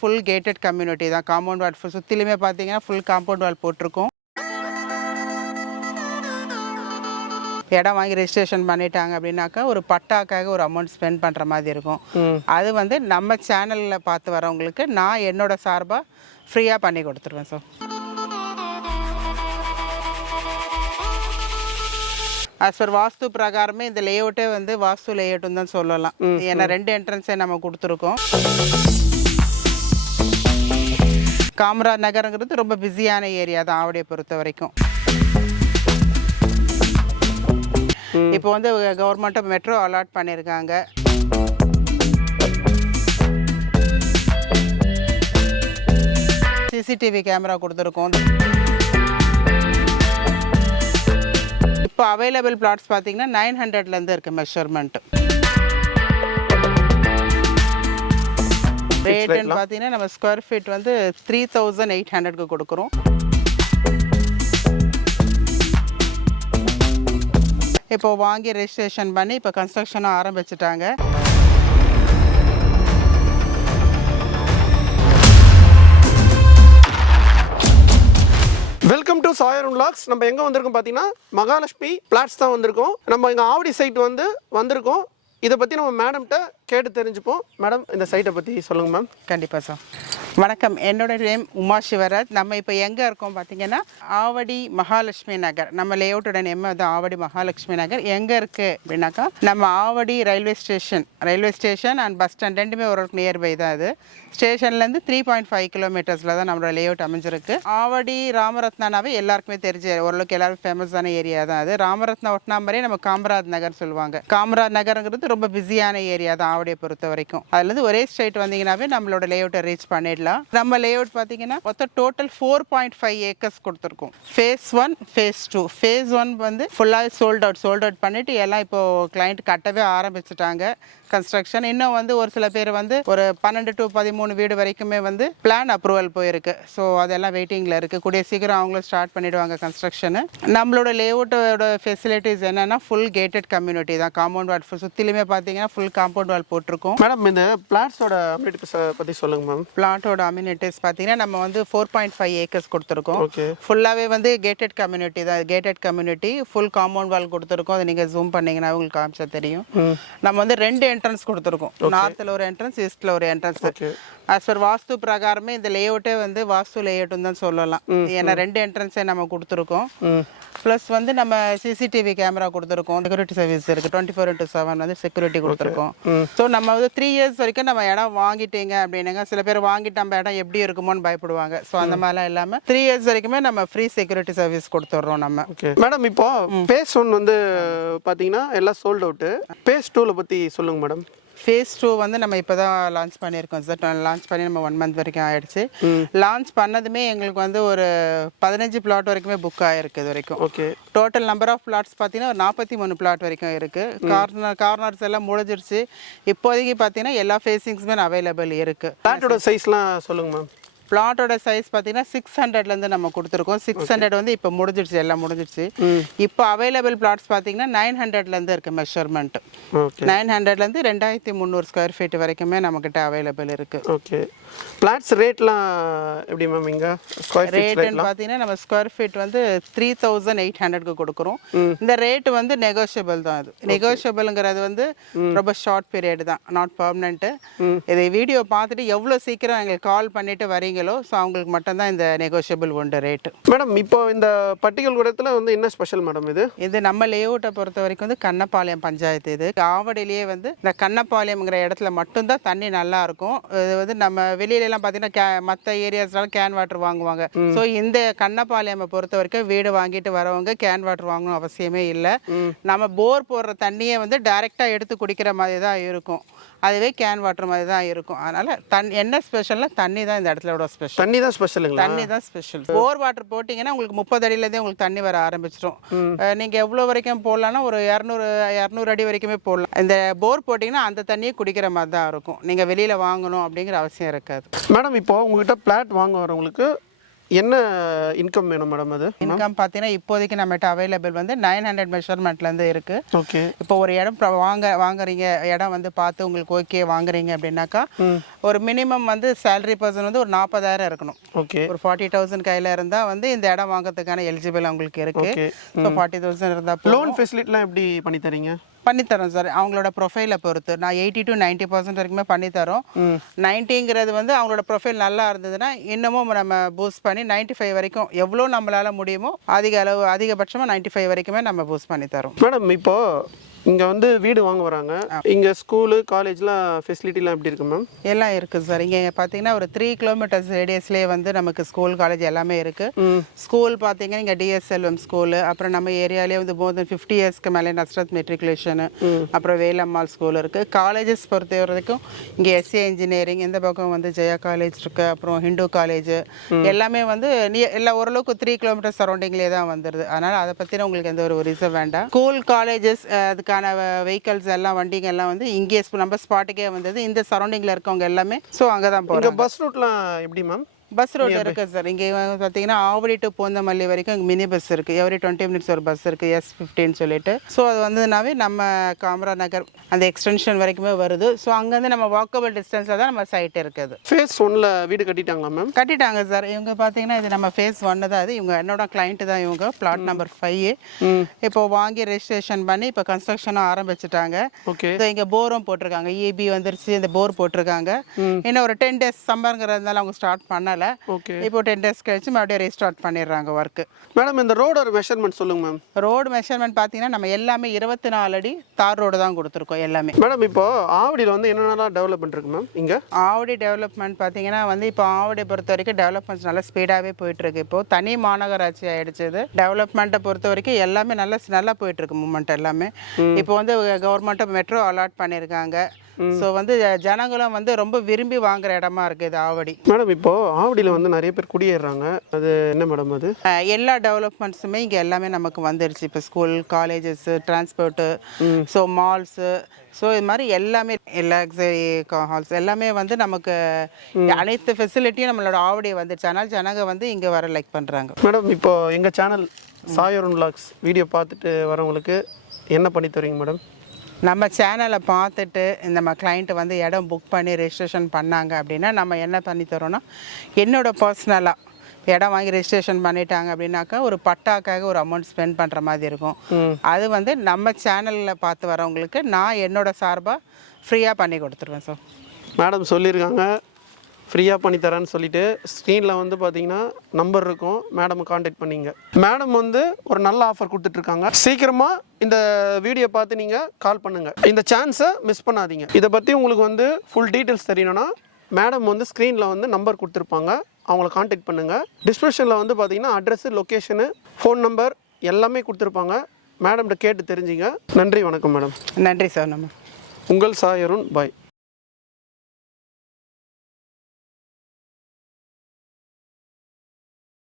Full gated community தான். Compound wall சுற்றிலுமே பார்த்தீங்கன்னா full compound wall போட்டிருக்கோம். இடம் வாங்கி ரெஜிஸ்ட்ரேஷன் பண்ணிட்டாங்க அப்படின்னாக்கா ஒரு பட்டாக்காக ஒரு அமௌண்ட் ஸ்பெண்ட் பண்ணுற மாதிரி இருக்கும். அது வந்து நம்ம சேனலில் பார்த்து வரவங்களுக்கு நான் என்னோட சார்பாக ஃப்ரீயாக பண்ணி கொடுத்துருவேன் சார். சார் வாஸ்து பிரகாரமே இந்த லேஅவுட்டே வந்து வாஸ்து லேஅவுட்னு தான் சொல்லலாம். ஏன்னா 2 என்ட்ரன்ஸே நம்ம கொடுத்துருக்கோம். காமராஜ் நகருங்கிறது ரொம்ப பிஸியான ஏரியா தான் ஆவடியை பொறுத்த வரைக்கும். இப்போ வந்து கவர்மெண்ட்டை மெட்ரோ அலாட் பண்ணியிருக்காங்க. சிசிடிவி கேமரா கொடுத்துருக்கோம். இப்போ அவைலபிள் பிளாட்ஸ் பார்த்தீங்கன்னா 900லேருந்து இருக்குது மெஷர்மெண்ட். ரேட்டுன்னு பார்த்தீங்கன்னா நம்ம ஸ்கொயர் ஃபீட் வந்து 3800க்கு கொடுக்குறோம். இப்போ வாங்கி ரெஜிஸ்ட்ரேஷன் பண்ணி இப்போ கன்ஸ்ட்ரக்ஷனும் ஆரம்பிச்சிட்டாங்க. Welcome to சாயர் vlogs. நம்ம எங்கே வந்திருக்கோம் பார்த்தீங்கன்னா மகாலட்சுமி பிளாட்ஸ் தான் வந்திருக்கோம். நம்ம இங்கே ஆவடி சைட் வந்திருக்கோம். இதை பற்றி நம்ம மேடம்கிட்ட கேட்டு தெரிஞ்சுப்போம். மேடம், இந்த சைட்டை பற்றி சொல்லுங்கள் மேம். கண்டிப்பாக சார். வணக்கம், என்னோட நேம் உமா சிவராஜ். நம்ம இப்போ எங்கே இருக்கோம் பார்த்தீங்கன்னா ஆவடி மகாலட்சுமி நகர். நம்ம லேஅவுட்டோட நேம் வந்து ஆவடி மகாலட்சுமி நகர். எங்கே இருக்குது அப்படின்னாக்கா நம்ம Avadi railway station and bus stand ரெண்டுமே ஓரளவுக்கு நியர்பை தான். அது ஸ்டேஷன்லேருந்து 3.5 கிலோமீட்டர்ஸில் தான் நம்மளோட லேஅவுட் அமைஞ்சிருக்கு. ஆவடி ராமரத்னாவே எல்லாருக்குமே தெரிஞ்ச ஓரளவுக்கு எல்லாருக்கும் ஃபேமஸான ஏரியா தான் அது. ராமரத்னா ஒட்டினா மாதிரியே நம்ம காமராஜ் நகர் சொல்லுவாங்க. காமராஜ் நகருங்கிறது ரொம்ப பிஸியான ஏரியா தான் ஆவடியை பொறுத்த வரைக்கும். அதுலேருந்து ஒரே ஸ்ட்ரைட் வந்தீங்கன்னாவே நம்மளோட லேஅவுட்டை ரீச் பண்ணிடலாம். நம்ம லேஅவுட் பார்த்தீங்கன்னா மொத்தம் டோட்டல் 4.5 ஏக்கர்ஸ் கொடுத்துருக்கோம். Phase 1 phase 2. ஃபேஸ் 1 வந்து ஃபுல்லாக சோல்ட் அவுட் பண்ணிட்டு எல்லாம் இப்போ கிளைண்ட் கட்டவே ஆரம்பிச்சுட்டாங்க கன்ஸ்ட்ரக்ஷன். இன்னும் வந்து ஒரு சில பேர் வந்து ஒரு 12 to 13 வீடு வரைக்குமே வந்து பிளான் அப்ரூவல் போயிருக்கு. ஸோ அதெல்லாம் வெயிட்டிங்கில் இருக்குது. கூடிய சீக்கிரம் அவங்களும் ஸ்டார்ட் பண்ணிடுவாங்க கன்ஸ்ட்ரக்ஷனு. நம்மளோட லேஅவுட்டோட ஃபெசிலிட்டிஸ் என்னென்னா ஃபுல் கேட்டட் கம்யூனிட்டி தான். காம்பவுண்ட் வால் சுற்றிலுமே பார்த்தீங்கன்னா ஃபுல் காம்பவுண்ட் வால் போட்டிருக்கோம். மேடம், இந்த பிளாட்ஸோட அம்யூனிட்டிஸ் பற்றி சொல்லுங்கள் மேம். பிளாட்டோட அம்யூனிட்டிஸ் பார்த்தீங்கன்னா நம்ம வந்து 4.5 ஏக்கர்ஸ் கொடுத்துருக்கோம். ஃபுல்லாகவே வந்து கேட்டட் கம்யூனிட்டி தான். Gated community full compound wall கொடுத்துருக்கோம். அதை நீங்கள் ஜூம் பண்ணிங்கன்னா உங்களுக்கு காமிச்சா தெரியும். நம்ம வந்து 2 என்ட்ரன்ஸ் கொடுத்துருக்கோம். நார்த்தில் ஒரு என்ட்ரன்ஸ், ஈஸ்டில் ஒரு என்ட்ரன்ஸ். சார் வாஸ்து பிரகாரமே இந்த லேஅவுட்டே வந்து வாஸ்து லேஅவுட்னு தான் சொல்லலாம். ஏன்னா 2 என்ட்ரன்ஸே நம்ம கொடுத்துருக்கோம். ப்ளஸ் வந்து நம்ம சிசிடிவி கேமரா கொடுத்துருக்கோம். செக்யூரிட்டி சர்வீஸ் இருக்குது. 24/7 வந்து செக்யூரிட்டி கொடுத்துருக்கோம். ஸோ நம்ம வந்து 3 இயர்ஸ் வரைக்கும் நம்ம இடம் வாங்கிட்டீங்க அப்படின்னாங்க. சில பேர் வாங்கிட்டு நம்ம இடம் எப்படி இருக்குமோன்னு பயப்படுவாங்க. ஸோ அந்த மாதிரிலாம் இல்லாமல் 3 இயர்ஸ் வரைக்குமே நம்ம ஃப்ரீ செக்யூரிட்டி சர்வீஸ் கொடுத்துட்றோம் நம்ம. மேடம், இப்போ பேஸ் 1 வந்து பார்த்தீங்கன்னா எல்லாம் சோல்ட் அவுட்டு. பேஸ் 2ல பற்றி சொல்லுங்கள் மேடம். ஃபேஸ் 2 வந்து நம்ம இப்போ தான் லான்ச் பண்ணியிருக்கோம் சார். லான்ச் பண்ணி நம்ம 1 மந்த் வரைக்கும் ஆகிடுச்சு. லான்ச் பண்ணதுமே எங்களுக்கு வந்து ஒரு 15 பிளாட் வரைக்குமே புக் ஆகிருக்கு இது வரைக்கும். Okay. Total number of flats பார்த்தீங்கன்னா ஒரு 43 பிளாட் வரைக்கும் இருக்குது. கார்னர்ஸ் எல்லாம் முடிஞ்சிருச்சு. இப்போதைக்கு பார்த்தீங்கன்னா எல்லா ஃபேஸிங்ஸுமே அவைலபிள் இருக்குது. பிளாட்டோட சைஸ்லாம் சொல்லுங்கள் மேம். பிளாட்டோட சைஸ் பார்த்தீங்கன்னா 600லேருந்து நம்ம கொடுத்துருக்கோம். 600 வந்து இப்போ முடிஞ்சிடுச்சு, எல்லாம் முடிஞ்சிடுச்சு. இப்போ அவைலபிள் பிளாட்ஸ் பார்த்தீங்கன்னா 900லேருந்து இருக்குது மெஷர்மெண்ட். 900லேருந்து 2300 ஸ்கொயர் ஃபீட் வரைக்குமே நம்மக்கிட்ட அவைலபிள் இருக்குது. ஓகே. பிளாட்ஸ் ரேட்லாம் எப்படி மேம்? இங்கே ஸ்கொயர் ரேட்டுன்னு பார்த்தீங்கன்னா நம்ம ஸ்கொயர் ஃபீட் வந்து 3800க்கு கொடுக்குறோம். இந்த ரேட்டு வந்து நெகோஷியபிள் தான். அது நெகோஷியபிள்ங்கிறது வந்து ரொம்ப ஷார்ட் பீரியட் தான், நாட் பர்மனெண்ட்டு. இதை வீடியோ பார்த்துட்டு எவ்வளோ சீக்கிரம் எங்களுக்கு கால் பண்ணிட்டு வரீங்க ஸோ அவங்களுக்கு மட்டும்தான் இந்த நெகோஷியபிள் உண்டு ரேட்டு. மேடம், இப்போ இந்த பட்டிகள் கூடத்தில் வந்து என்ன ஸ்பெஷல் மேடம்? இது நம்ம லேஅவுட்டை பொறுத்த வரைக்கும் வந்து கண்ணப்பாளையம் பஞ்சாயத்து. இது ஆவடியிலேயே வந்து இந்த கண்ணப்பாளையம்ங்கிற இடத்துல மட்டும்தான் தண்ணி நல்லா இருக்கும். இது வந்து நம்ம வெளியிலலாம் பார்த்தீங்கன்னா மற்ற ஏரியாஸ்னால கேன் வாட்டர் வாங்குவாங்க. ஸோ இந்த கண்ணப்பாளையம் பொறுத்த வரைக்கும் வீடு வாங்கிட்டு வரவங்க கேன் வாட்டர் வாங்கணும் அவசியமே இல்லை. நம்ம போர் போடுற தண்ணியை வந்து டைரெக்டாக எடுத்து குடிக்கிற மாதிரி தான் இருக்கும். அதுவே கேன் வாட்டர் மாதிரி தான் இருக்கும். அதனால என்ன ஸ்பெஷல்னா தண்ணி தான் இந்த இடத்துல ஸ்பெஷல். தண்ணி தான் ஸ்பெஷலுங்களா? தண்ணி தான் ஸ்பெஷல். போர் வாட்டர் போட்டிங்கன்னா உங்களுக்கு 30 அடியிலேருந்தே உங்களுக்கு தண்ணி வர ஆரம்பிச்சிடும். நீங்கள் எவ்வளோ வரைக்கும் போடலான்னா ஒரு 200 அடி வரைக்குமே போடலாம். இந்த போர் போட்டிங்கன்னா அந்த தண்ணியை குடிக்கிற மாதிரி தான் இருக்கும். நீங்கள் வெளியில் வாங்கணும் அப்படிங்கிற அவசியம் இருக்காது. மேடம், இப்போ உங்ககிட்ட பிளாட் வாங்க வரவங்களுக்கு என்ன இன்கம் வேணும் மேடம் அது? இன்கம் பார்த்தீங்கன்னா இப்போதைக்கு நம்மகிட்ட அவைலபிள் வந்து 900 மெஷர்மெண்ட்லேருந்து இருக்குது. ஓகே. இப்போ ஒரு இடம் வாங்குறீங்க, இடம் வந்து பார்த்து உங்களுக்கு ஓகே வாங்குறீங்க அப்படின்னாக்கா ஒரு மினிமம் வந்து சேலரி பர்சன் வந்து ஒரு 40,000 இருக்கணும். ஓகே. ஒரு 40,000 கையில் இருந்தால் வந்து இந்த இடம் வாங்குறதுக்கான எலிஜிபிள் உங்களுக்கு இருக்குது. ஸோ 40,000 இருந்தால் லோன் ஃபெசிலிட்டிலாம் எப்படி பண்ணி தரீங்க? பண்ணித்தரோம் சார். அவங்களோட ப்ரொஃபைலை பொறுத்து நான் 80 to 90% வரைக்குமே பண்ணித்தரோம். 90ங்கிறது வந்து அவங்களோட ப்ரொஃபைல் நல்லா இருந்ததுன்னா இன்னமும் நம்ம பூஸ்ட் பண்ணி 95 வரைக்கும் எவ்வளோ நம்மளால் முடியுமோ அதிகபட்சமாக 95 வரைக்குமே நம்ம பூஸ்ட் பண்ணித்தரோம். மேடம் இப்போ இங்கே வந்து வீடு வாங்க வராங்க, இங்கே ஸ்கூலு காலேஜ்லாம் ஃபெசிலிட்டிலாம் எப்படி இருக்கு மேம்? எல்லாம் இருக்குது சார். இங்கே பார்த்தீங்கன்னா ஒரு 3 கிலோமீட்டர்ஸ் ரேடியஸ்லேயே வந்து நமக்கு ஸ்கூல் காலேஜ் எல்லாமே இருக்குது. ஸ்கூல் பார்த்தீங்கன்னா இங்கே டிஎஸ்எல்எம் ஸ்கூலு, அப்புறம் நம்ம ஏரியாலேயே வந்து மோர் தென் 50 இயர்ஸ்க்கு மேலே நஸ்ரத் மெட்ரிகுலேஷனு, அப்புறம் வேலம்மாள் ஸ்கூல் இருக்குது. காலேஜஸ் பொறுத்த வரைக்கும் இங்கே எஸ்ஏ இன்ஜினியரிங், இந்த பக்கம் வந்து ஜெயா காலேஜ் இருக்குது, அப்புறம் ஹிந்து காலேஜ் எல்லாமே வந்து எல்லாம் ஓரளவுக்கு 3 கிலோமீட்டர் சரௌண்டிங்லேயே தான் வந்துடுது. அதனால் அதை பற்றின உங்களுக்கு எந்த ஒரு ரிசர்வ் வேண்டாம். ஸ்கூல் காலேஜஸ் அதுக்கான வெஹிக்கல்ஸ் எல்லாம் வண்டிங்க எல்லாம் வந்து இங்கே நம்ம ஸ்பாட்டுக்கே வந்தது. இந்த சரௌண்டிங்கில் இருக்கவங்க எல்லாமே ஸோ அங்கே தான் போகிறோம். பஸ் ரூட்லாம் எப்படி மேம்? பஸ் ரோடு இருக்குது சார். இங்கே பார்த்தீங்கன்னா ஆவடி டு பூந்தமல்லி வரைக்கும் இங்கே மினி பஸ் இருக்குது. எவ்ரி 20 மினிட்ஸ் ஒரு பஸ் இருக்குது, S15 சொல்லிட்டு. ஸோ அது வந்ததுனாவே நம்ம காமரா நகர் அந்த எக்ஸ்டென்ஷன் வரைக்குமே வருது. ஸோ அங்கேருந்து நம்ம வாக்கபிள் டிஸ்டன்ஸில் தான் நம்ம சைட் இருக்குது. ஃபேஸ் 1ல் வீடு கட்டிட்டாங்களா மேம்? கட்டிட்டாங்க சார். இவங்க பார்த்தீங்கன்னா இது நம்ம ஃபேஸ் 1 தான். அது இவங்க என்னோட கிளைண்ட் தான். இவங்க பிளாட் நம்பர் 5 இப்போ வாங்கி ரெஜிஸ்ட்ரேஷன் பண்ணி இப்போ கன்ஸ்ட்ரக்ஷனும் ஆரம்பிச்சிட்டாங்க. ஓகே. இங்கே போரும் போட்டிருக்காங்க, EB வந்துருச்சு, இந்த போர் போட்டிருக்காங்க. இன்னும் ஒரு 10 days சம்மருங்கிறதுனால அவங்க ஸ்டார்ட் பண்ணல. ஓகே. இப்போ 10 days கழிச்சு மறுபடியும் ரீஸ்டார்ட் பண்ணிடுறாங்க ஒர்க்கு. மேடம் இந்த ரோடோட மெஷர்மெண்ட் சொல்லுங்க மேம். ரோடு மெஷர்மெண்ட் பார்த்தீங்கன்னா நம்ம எல்லாமே 24 அடி தார் ரோடு தான் கொடுத்துருக்கோம் எல்லாமே. மேடம் இப்போ ஆவடியில் வந்து என்னென்னலாம் டெவலப்மெண்ட் இருக்கு மேம்? இங்கே ஆவடி டெவலப்மெண்ட் பார்த்தீங்கன்னா வந்து இப்போ ஆவடி பொறுத்த வரைக்கும் டெவலப்மெண்ட்ஸ் நல்லா ஸ்பீடாகவே போயிட்டு இருக்கு. இப்போ தனி மாநகராட்சி ஆயிடுச்சு. இது டெவலப்மெண்ட்டை பொறுத்த வரைக்கும் எல்லாமே நல்லா போயிட்டு இருக்கு மூவ்மெண்ட் எல்லாமே. இப்போ வந்து கவர்மெண்ட்டை மெட்ரோ அலாட் பண்ணியிருக்காங்க. ஸோ வந்து ஜனங்களும் வந்து ரொம்ப விரும்பி வாங்குற இடமா இருக்கு இது ஆவடி. மேடம் இப்போ ஆவடியில் வந்து நிறைய பேர் குடியேறாங்க, அது என்ன மேடம் அது? எல்லா டெவலப்மெண்ட்ஸுமே இங்கே எல்லாமே நமக்கு வந்துடுச்சு. இப்போ school colleges transport, so malls, so இது மாதிரி எல்லாமே லக்ஸரி ஹால்ஸ் எல்லாமே வந்து நமக்கு அனைத்து ஃபெசிலிட்டியும் நம்மளோட ஆவடி வந்துடுச்சு. அதனால் ஜனங்க வந்து இங்கே வர லைக் பண்ணுறாங்க. மேடம் இப்போ எங்கள் channel Sai Arun vlogs video பார்த்துட்டு வரவங்களுக்கு என்ன பண்ணி தருவீங்க மேடம்? நம்ம சேனலை பார்த்துட்டு நம்ம கிளைண்ட்டு வந்து இடம் புக் பண்ணி ரெஜிஸ்ட்ரேஷன் பண்ணாங்க அப்படின்னா நம்ம என்ன பண்ணி தரோன்னா, என்னோடய பர்சனலாக இடம் வாங்கி ரெஜிஸ்ட்ரேஷன் பண்ணிட்டாங்க அப்படின்னாக்கா ஒரு பட்டாக்காக ஒரு அமௌண்ட் ஸ்பெண்ட் பண்ணுற மாதிரி இருக்கும். அது வந்து நம்ம சேனலில் பார்த்து வரவங்களுக்கு நான் என்னோட சார்பாக ஃப்ரீயாக பண்ணி கொடுத்துருவேன் சார். மேடம் சொல்லியிருக்காங்க ஃப்ரீயாக பண்ணித்தரேன்னு சொல்லிட்டு. ஸ்க்ரீனில் வந்து பார்த்தீங்கன்னா நம்பர் இருக்கும், மேடம் காண்டாக்ட் பண்ணிங்க. மேடம் வந்து ஒரு நல்ல ஆஃபர் கொடுத்துட்ருக்காங்க. சீக்கிரமாக இந்த வீடியோ பார்த்து நீங்கள் கால் பண்ணுங்கள், இந்த சான்ஸை மிஸ் பண்ணாதீங்க. இதை பற்றி உங்களுக்கு வந்து ஃபுல் டீட்டெயில்ஸ் தெரியணும்னா மேடம் வந்து ஸ்க்ரீனில் வந்து நம்பர் கொடுத்துருப்பாங்க, அவங்கள காண்டாக்ட் பண்ணுங்கள். டிஸ்கிரிப்ஷனில் வந்து பார்த்தீங்கன்னா அட்ரஸு, லொக்கேஷனு, ஃபோன் நம்பர் எல்லாமே கொடுத்துருப்பாங்க. மேடம்கிட்ட கேட்டு தெரிஞ்சுங்க. நன்றி, வணக்கம் மேடம். நன்றி சார். நம்ம உங்கள் சாய் அருண். பாய்.